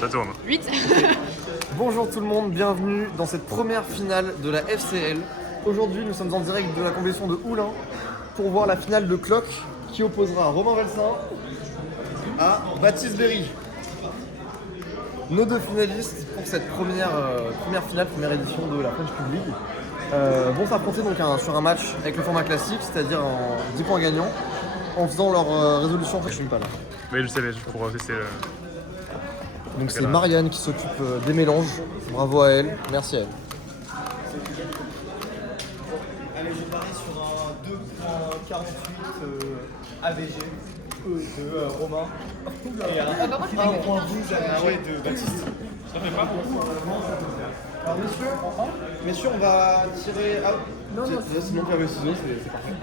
Ça tourne. 8. Bonjour tout le monde, bienvenue dans cette première finale de la FCL. Aujourd'hui, nous sommes en direct de la compétition de Oulin pour voir la finale de Clock qui opposera Romain Valsin à Baptiste Berry. Nos deux finalistes pour cette première finale, première édition de la French Cup League vont s'affronter donc sur un match avec le format classique, c'est-à-dire en 10 points gagnants, en faisant leur résolution. Je suis pas là. Oui, je sais, mais juste pour tester le... Donc c'est Marianne qui s'occupe des mélanges. Bravo à elle, merci à elle. Allez, je parie sur un 2.48 AVG de Romain et un 1.12 AVG de Baptiste. Ça fait pas beaucoup. Alors messieurs, on va tirer... Ah, non, sinon clavier ciseaux, c'est parfait.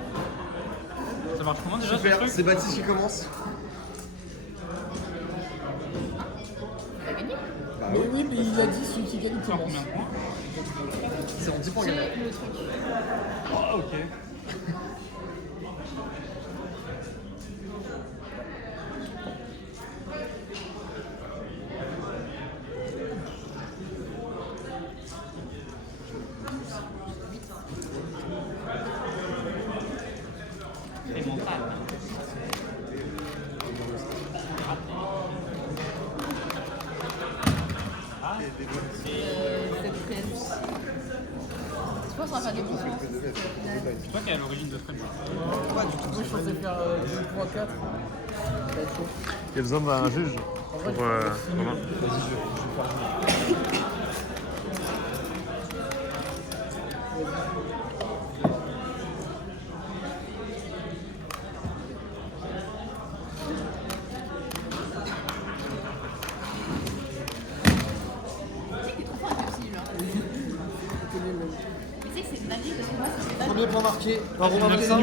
Ça marche comment déjà Super, c'est Baptiste qui commence. Mais oui, mais il a dit celui qui gagne commence. C'est en 10 points gagnants. Ah, ok. Je pense qu'on va faire des bons. C'est toi qui es à l'origine de French. Moi, je pensais faire 2.4. Il y a besoin d'un juge. Pour Romain. Tu sais que c'est une magie parce que moi, ça me fait Premier point marqué par Romain Valsin. En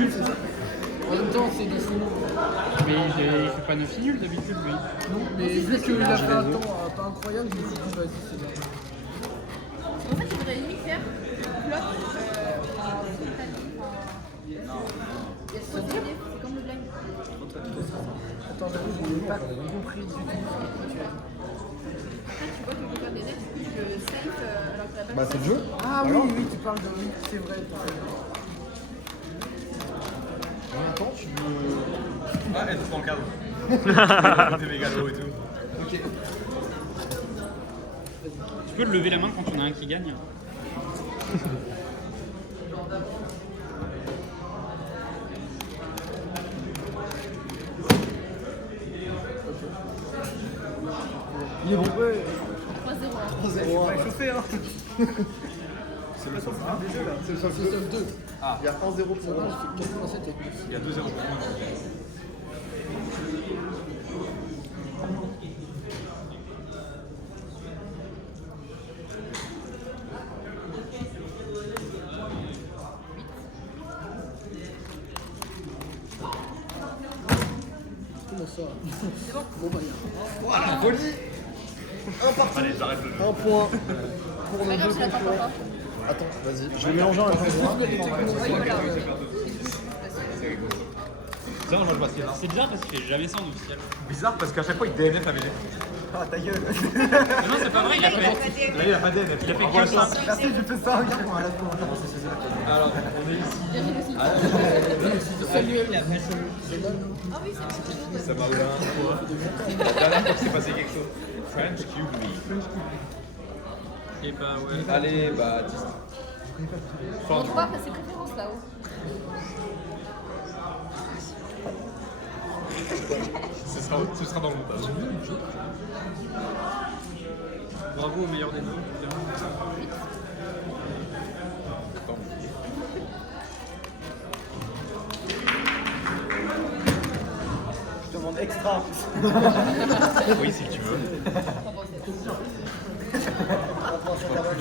même temps, c'est des fous. Mais il fait pas 9 nuls d'habitude, lui. Non, mais vu qu'il a fait un temps incroyable, je me suis dit, vas-y, c'est bien. En fait, il faudrait limite faire bloc en simultané. Il y a ce côté, c'est comme le blind. Attends, j'avoue, je n'ai pas compris du tout. Après, tu vois que je peux faire des nets, du coup, je save alors que la balle. Bah c'est le jeu. Ah oui, oui, tu parles de oui, c'est vrai. En même temps, tu veux... Ah, elle est dans le cadre. Des mégalos et tout. Ok. Tu peux lever la main quand on a un qui gagne. Il est bon. 3-0. 3-0. On va échauffer, hein. C'est le solde des jeux là. C'est le solde C'est seul 2. Il y a 1-0 pour Ça va, Romain. je fais 87 avec lui. Il y a 2-0 pour moi. Comment ça? C'est bon. Bon, bah, Voilà, folie. Un partout. Allez, j'arrête le jeu. Un point pour nos Regarde, deux je l'attends concurrents. pas. Attends, vas-y. Je vais mélanger en même temps. Oui, voilà. Tiens, moi je passe là. C'est bizarre parce qu'il fait jamais ça en officiel. Bizarre parce qu'à chaque fois il DNF AVG. Ah ta gueule. Non, c'est pas vrai, il a fait. Là il a pas DNF. Il a fait 15 ans. Merci, je fais ça, regarde moi là Alors, on est ici. Virgile aussi. Samuel, il a Ah oui, c'est Ça m'a ouvert la dernière fois que c'est passé quelque chose. French Cube League. Et bah ouais. Allez, Baptiste. On voit passer préférence là-haut. Ce sera dans le montage. Bravo au meilleur des deux. Je demande extra. Oui, si tu veux.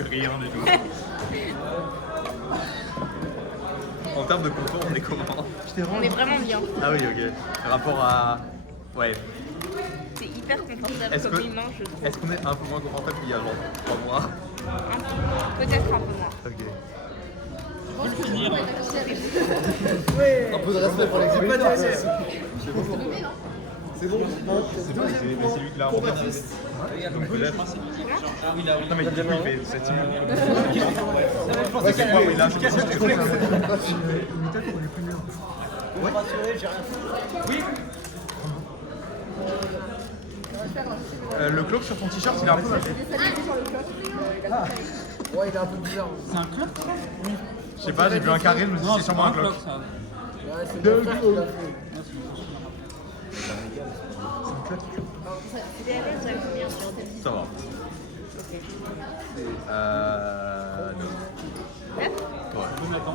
Rien du tout. En termes de contour, on est comment? On est vraiment bien. Ah oui, ok. Rapport à... Ouais. C'est hyper confortable Est-ce comme que- humain, je trouve. Est-ce qu'on est un peu moins confortable qu'il y a genre 3 mois? Peut-être un peu moins. Ok. Je pense que je pourrais être Un peu de respect pour l'exhibiteur. C'est C'est bon, deuxième point c'est lui qui l'a pour inventé. Baptiste. Donc peut-être. Non mais du coup il fait cette image. Ouais, C'est quoi il a Peut-être qu'on est plus bien. Le clock sur ton t-shirt il est un peu lâché. Ouais, il est un peu bizarre. C'est un clock ça? Je sais pas, j'ai vu un carré, je me suis dit c'est sûrement un clock. ça. Ouais, c'est mon frère qui l'a fait. Ça va. Non. On peut mettre en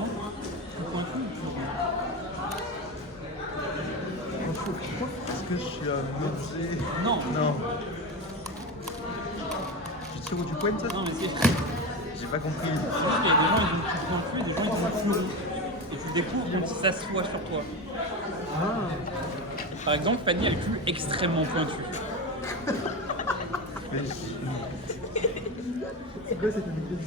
Est-ce que je suis un objet? Non, Non. Tu tires où tu pointes? non mais c'est J'ai pas compris. qu'il y a des gens ils ont plus pointu et des gens ils ont plus flou. Et tu découvres même si ça se voit sur toi. Par exemple, Fanny elle est plus extrêmement pointue. C'est quoi cette anecdote?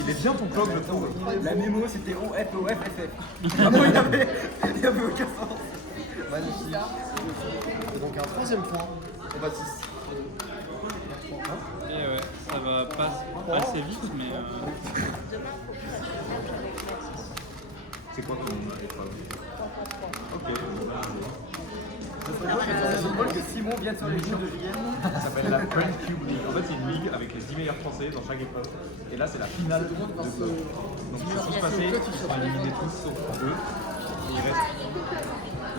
Il est bien ton clock, je trouve. La mémo c'était OFOFFF. Vraiment il y avait aucun sens. Magnifique. Et donc un troisième point pour Baptiste. Et ouais, ça va pas assez vite mais C'est quoi ton épreuve? Ok. C'est symbole que Simon vient sur les jeux de JM. Ça s'appelle la French Cube League. En fait, c'est une ligue avec les 10 meilleurs français dans chaque épreuve. Et là, c'est la finale de club. Donc, ça peut se passer, ils sont éliminés tous sauf deux. Et il reste.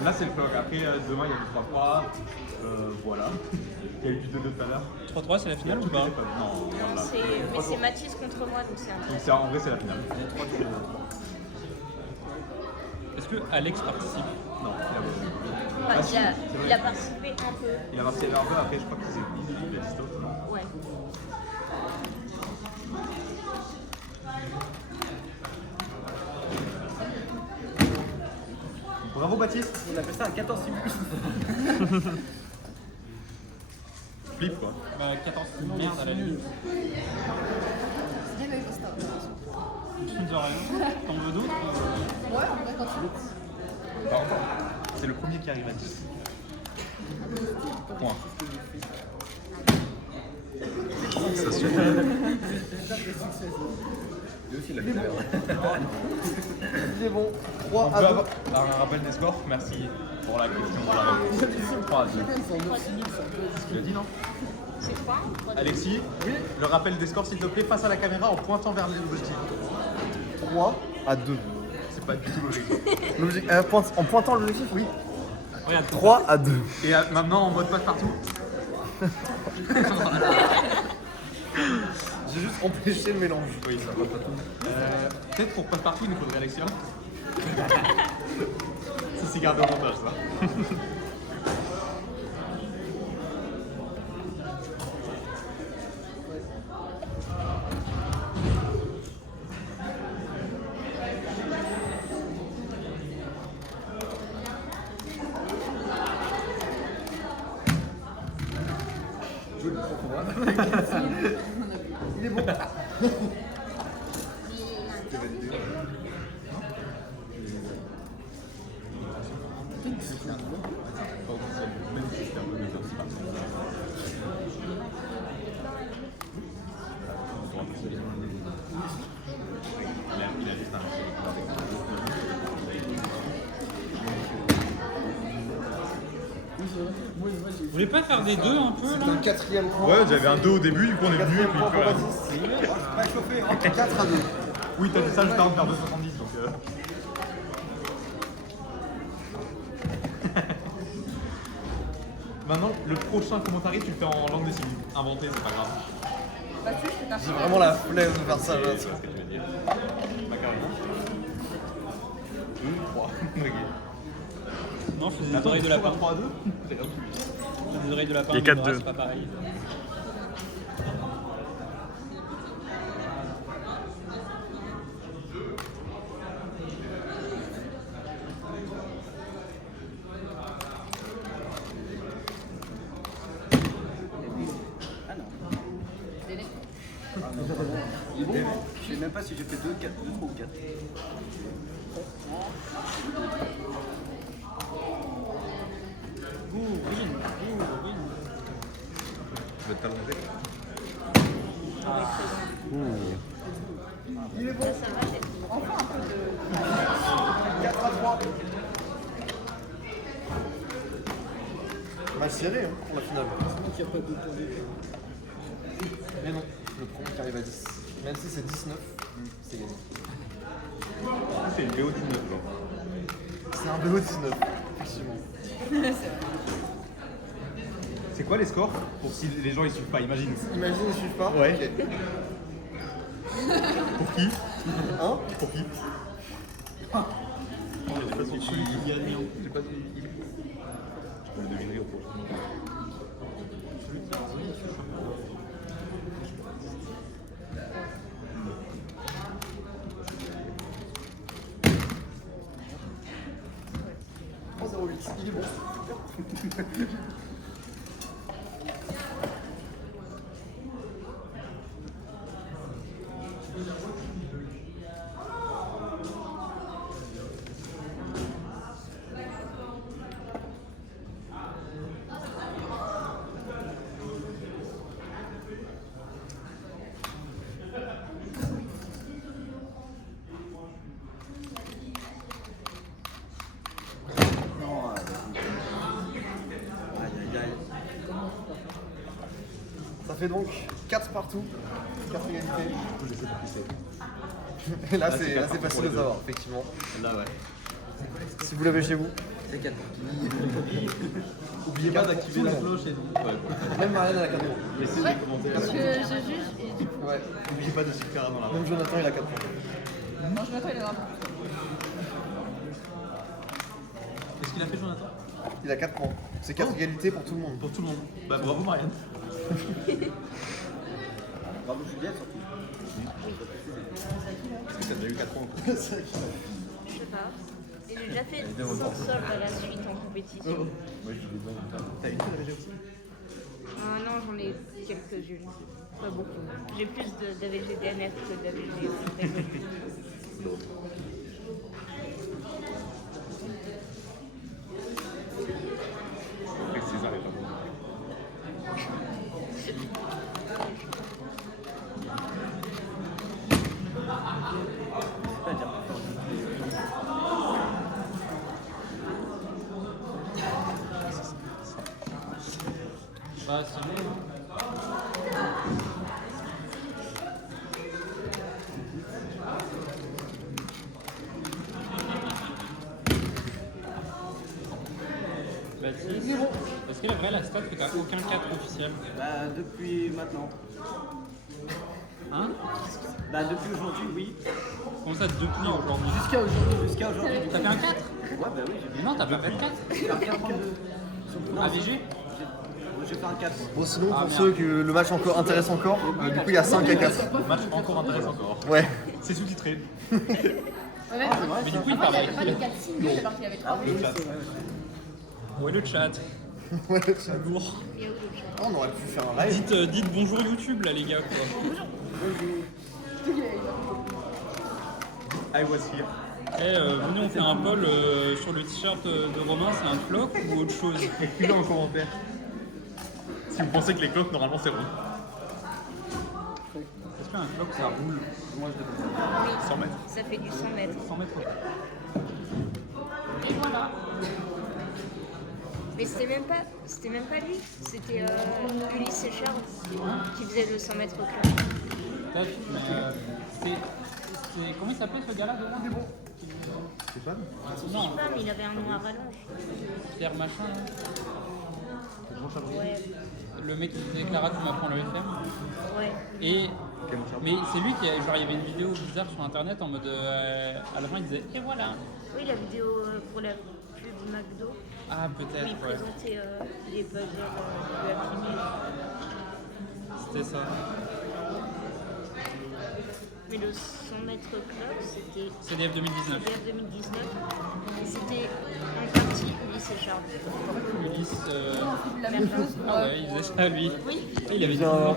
Là, c'est le club. Après, demain, il y a du 3-3. Voilà. Il y a eu du 2-2 tout à l'heure. 3-3 c'est la finale ou pas? Non, voilà. Mais c'est Mathis contre moi, donc c'est un Donc, en vrai, c'est la finale. Est-ce que Alex participe? Non, Enfin, il a participé un peu. il a participé un peu. Après, je crois que c'est il a dit stop. Non. Ouais. Bravo, Baptiste. On appelle ça un 14 simulus. Flip, quoi. Bah 14 merde à la limite. C'est bien que ça. Tu ne dis rien. T'en veux d'autres? Ouais, en vrai, quand tu veux. Par contre, c'est le premier qui arrive à 10. Point. Ça suffit. Lui aussi, il a fait perdre. Il est bon. 3 On à peut 2. avoir un rappel des scores. Merci pour la question. Pour la réponse. 3 à 2. Tu l'as dit, non? C'est quoi? Alexis, le rappel des scores, s'il te plaît, face à la caméra en pointant vers l'objectif. 3 à 2. C'est pas du tout logique. En pointant l'objectif, oui. Regarde, 3 à 2. Et maintenant, en mode passe-partout. J'ai juste empêché le mélange. Oui, ça va pas tout. Peut-être pour passe-partout, il nous faudrait Alexia. C'est gardé au montage, ça. Il est bon. vous voulez pas faire des deux un peu là? Le quatrième point. Ouais, j'avais un 2 au début, du coup on est venu et Quatrième puis point pour voilà. Baptiste. Pas chauffé, hein. 4 à 2. Oui, t'as dit ça juste avant de faire 2,70 donc. Maintenant, le prochain commentaire, tu le fais en langue des signes. Inventé, c'est pas grave. Bah, tu sais, je fais ta J'ai vraiment la flemme de faire ça. Je Là. sais pas ce que tu veux dire. Bah, carrément. 2, 3. Ok. Non, je faisais des oreilles de lapin. 3 à 2. Je faisais des oreilles de lapin. Il y a mais 4-2. c'est pas pareil. bon. Je sais même pas si j'ai fait 2, 4, 2, 3 ou 4. Je vais te talonner. Il est bon. Ça va, c'est tout. 4 à 3. Match serré hein, pour la finale. Donc il n'y a pas de temps d'écart. Mais non, le premier qui arrive à 10. Même si c'est 19, c'est gagné. C'est une BO 19 genre. C'est un BO 19, effectivement. C'est quoi les scores pour si les gens ils suivent pas, imagine. Imagine, ils suivent pas. Ouais. Ok. Pour qui Hein? Pour qui J'ai pas suivi. J'ai pas suivi. Je peux le deviner au prochain. Il est bon. Non, aïe aïe aïe. Ça fait donc 4 partout. 4 égalités. Je sais pas qui c'est. Et là, Là, c'est c'est quatre facile partout pour de les savoir, effectivement. Là ouais. Si vous l'avez chez vous, C'est 4. N'oubliez pas d'activer la cloche et tout. Ouais. même Marianne, elle a 4 points. Laissez les commentaires. Je juge et Ouais. N'oubliez pas de suivre dans la Même Jonathan, il a 4 points. non, je m'attends, il est grave. Qu'est-ce qu'il a fait, Jonathan? Il a 4 points. C'est 4 égalités pour tout le monde. Pour tout le monde. Bah bravo Marianne. Bravo Juliette surtout. Parce que t'as déjà eu 4 ans. Je sais pas. Et j'ai déjà fait 100 soldes à la suite en compétition. Moi je dis des T'as une seule aussi. Non, j'en ai quelques-unes. Pas beaucoup. J'ai plus d'AVG DNF que d'AVG. Avec César est pas bon. Bah, sinon. Baptiste, est-ce qu'il est vrai la stat que t'as aucun 4 officiel? Bah depuis maintenant. Hein? Bah depuis aujourd'hui oui. Comment ça depuis aujourd'hui? Jusqu'à aujourd'hui. Jusqu'à aujourd'hui. T'as fait un 4? Ouais bah oui j'ai Mais non, t'as pas fait de 4? fait un 4 32. AVG? J'ai fait un 4 moi. Bon, sinon, pour merde. ceux que le match encore intéresse encore, du coup, il y a 5 à 4. Match encore intéressant encore. Ouais. C'est sous-titré. Ouais, Mais du coup, il après, parle il n'y avait pas de 4 singles alors qu'il y avait 3 Le chat. Ouais, le chat. Ouais. Lourd. Oh, on aurait pu faire un live. Dites bonjour YouTube là, les gars, quoi. I was here. Venez, on fait un poll sur le t-shirt de Romain, c'est un clock ou autre chose? Écrivez en commentaire. Si vous pensez que les cloques, normalement, c'est rond. Est-ce qu'un clock ça roule? Moi je le fais. 100 mètres. Ça fait du 100 mètres. 100 mètres. Mais c'était même pas lui. C'était Ulysse et Charles qui faisaient le 100 mètres club. Comment il s'appelait ce gars-là devant? C'est pas Non, Je sais pas, mais il avait un nom à rallonge. Pierre Machin, là. Ouais, Le mec qui faisait Clara qui m'apprend le FM. ouais. Et mais c'est lui qui genre il y avait une vidéo bizarre sur internet en mode à la fin il disait et voilà. Oui, la vidéo pour la pub McDo, Ah où il peut-être ouais. présentait les buzzers de la primée. C'était ça. fait le 100 mètres clock, c'était CDF 2019. CDF 2019. Et c'était en partie Ulysse et Charles. Ulysse. La même chose. Ah ouais, il faisait ça lui. Oui. Il avait dit Bien. non.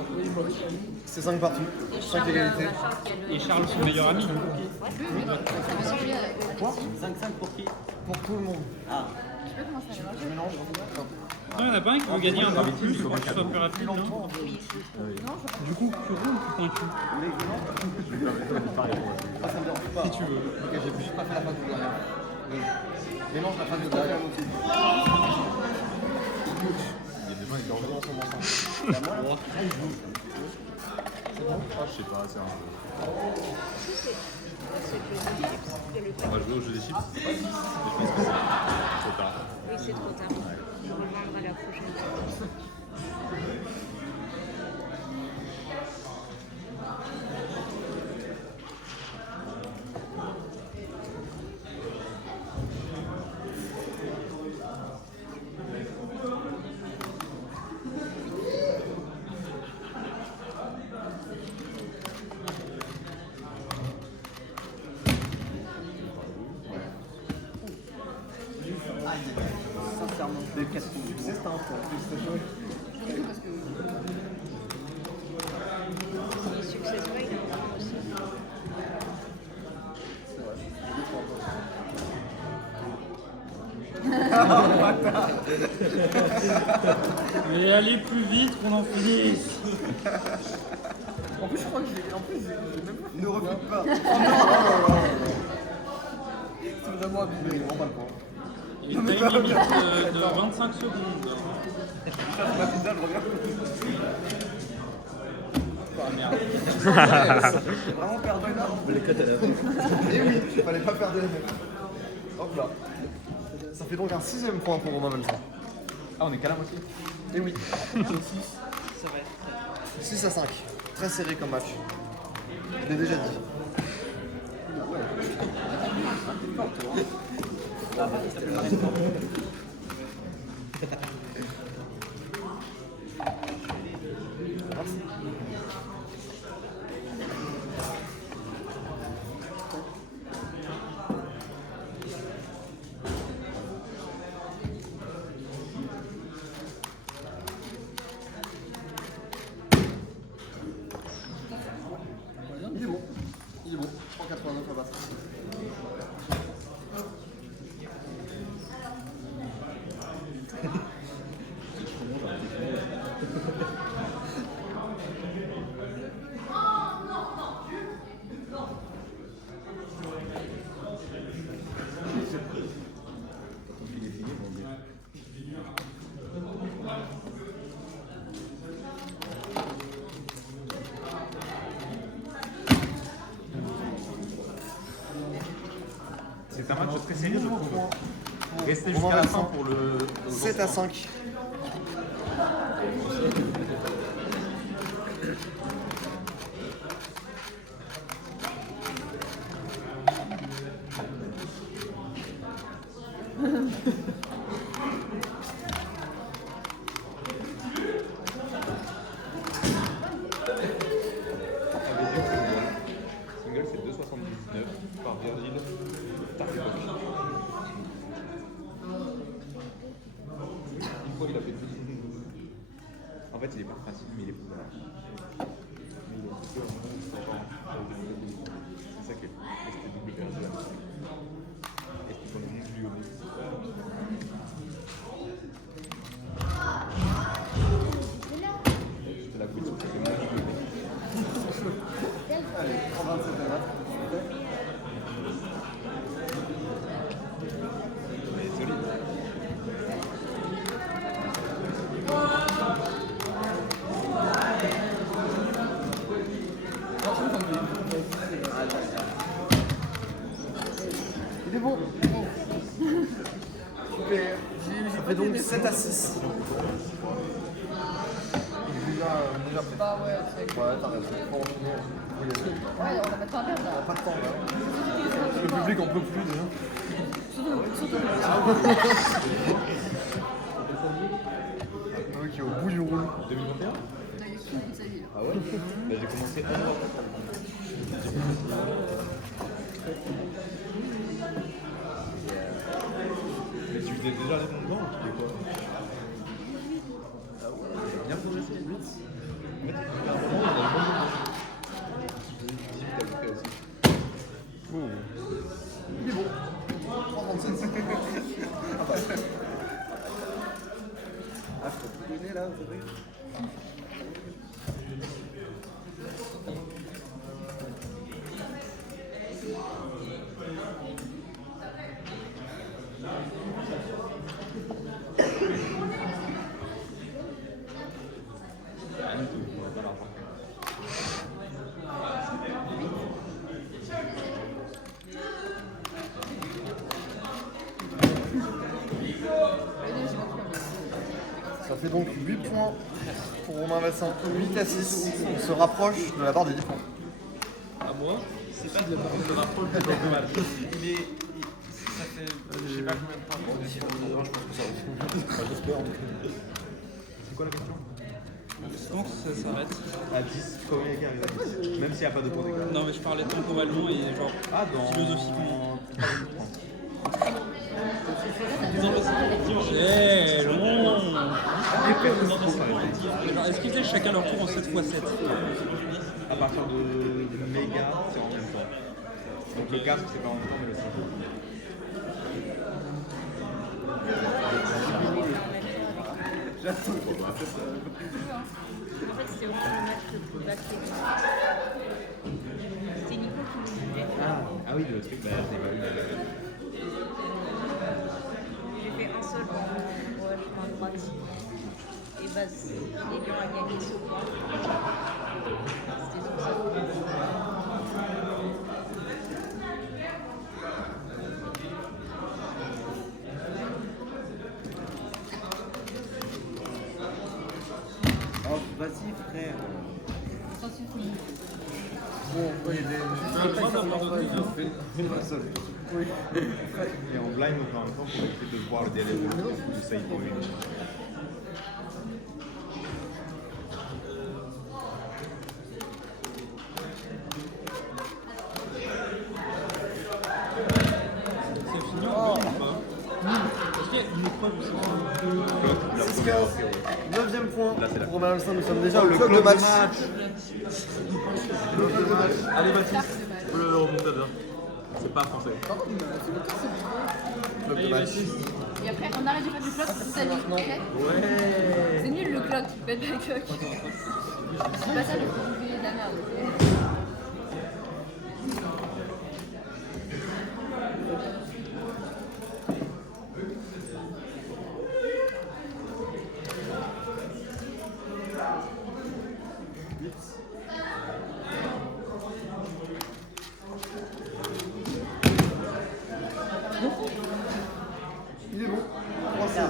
C'est 5 partout, Et 5 Charles, égalités. Charles qui a le- Et Charles, son meilleur ami. Ça ressemble bien à Quoi 5-5 pour qui? Pour tout le monde. Je sais pas comment ça va. Je mélange. Non, il n'y en a pas un qui veut gagner un peu plus pour que tu sois plus rapide, non? Oui, je trouve. Du coup, tu roules ou tu pointu? Ah, ça me dérange pas. Si tu veux. Ok, j'ai juste pas fait la phase de derrière. Mélange la phase de derrière. Il y a des gens qui dorment ensemble ensemble. Ah, je sais pas, c'est un. On va jouer au jeu des chips, c'est pas 10, mais je pense que c'est trop tard. Oui, c'est trop tard. On reviendra la prochaine fois. Sincèrement, des 4 points. C'est un point. Le succès pas, il est en train aussi. Mais allez plus vite qu'on en finisse. En plus, je crois que j'ai même pas. Ne refuse pas. C'est vraiment abusé. Il est vraiment pas le point. Il y a une time limite de 25 secondes. Ma pizza, je reviens. Ah merde. J'ai vraiment perdu là. Les cotes à la fin. Et oui, il fallait pas perdre les mêmes. Hop là. Ça fait donc un 6ème point pour Romain Vincent. Ah, on est calme aussi. Et oui. 6 à 5. Très serré comme match. Je l'ai déjà dit. Il est bon. Il est bon. 3,89 à battre. C'est un match très serré, je trouve. Restez Romain jusqu'à la fin Vincent. pour le. 7 à 5. Single, c'est 2,79 par Virgil Tarkovic. Une fois, il a fait tout. En fait, il est pas facile, mais il est plus malin. Mais il est un petit peu c'est ça qui est. C'était double perdu. Est-ce qu'il connaît plus au nez? C'était la couille, c'était moins du nez. Allez, 3,27 à battre. Mais solide. Il est bon. Super. Ça fait donc 7 à 6. Il est déjà fait. Bah ouais, c'est Ouais, t'as raison. Bon, faut y aller. Ouais, on va mettre un verre On là. a pas de temps là. Le public en peut plus déjà. Le mec qui est au bout du rouleau. 2021 Il a eu tout de sa vie. Ah ouais? Bah, j'ai commencé un mois après. là, c'est vrai. Rien du tout, on n'a pas l'argent. Ça fait donc 8 points pour Romain Vassin, 8 à 6. On se rapproche de la barre des 10 points. À moi. C'est pas de le rapproche de ton match. Il est. Ça fait. Je sais pas combien de points. C'est quoi la question? Quand ça s'arrête. À 10, combien il arrive à 10? Même s'il n'y a pas de points d'écart. Non mais je parlais temporellement et genre Ah, dans. philosophiquement. Des C'est long. Est-ce qu'ils faisaient chacun leur tour en 7x7? À partir de méga, c'est en même temps. Donc le casque, c'est pas en même temps, mais le 5. En fait, c'était vraiment le match le plus bâclé. C'était Nico qui nous disait. Ah oui, le truc, bah, je n'ai pas vu. J'ai fait un seul chemin à droite. Et bah, les Lions a gagné ce point. C'était sur ça. Oh, vas-y, frère. Et en blind, donc en même temps, pour éviter de voir le délai de tout ça, il faut une. C'est fini ou pas? Est-ce qu'il y a une épreuve où c'est fini? 6-15, 9ème point Là, c'est la- pour Romain Vassin. Nous sommes déjà au Le club de match. Allez, Baptiste, le remontada. C'est pas français. Club de match. Et après, on arrête de faire du clock toute sa vie. Ok. Ouais. C'est nul le clock, faites pas le clock. C'est pas ça le coup de la merde. Il est bon. 3-16.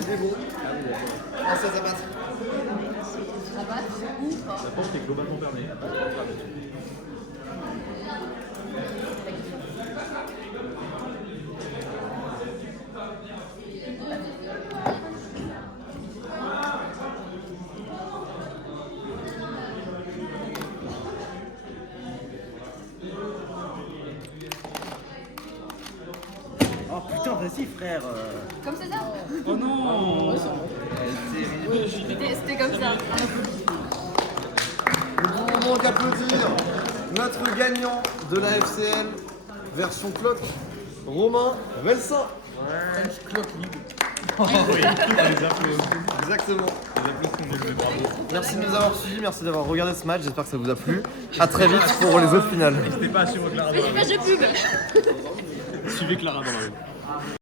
Il est bon. 3-16 à battre. Ça va ou pas? La porte est globalement fermée. Oh putain, vas-y, frère. Comme c'est ça? Oh non. C'était comme ça. Nous pouvons donc applaudir notre gagnant de la FCL version clock, Romain Velsin. Exactement. Merci de nous avoir suivis, merci d'avoir regardé ce match, j'espère que ça vous a plu. A très vite pour les autres finales. N'hésitez pas à suivre Clara dans la rue. Page de pub. Suivez Clara dans la rue.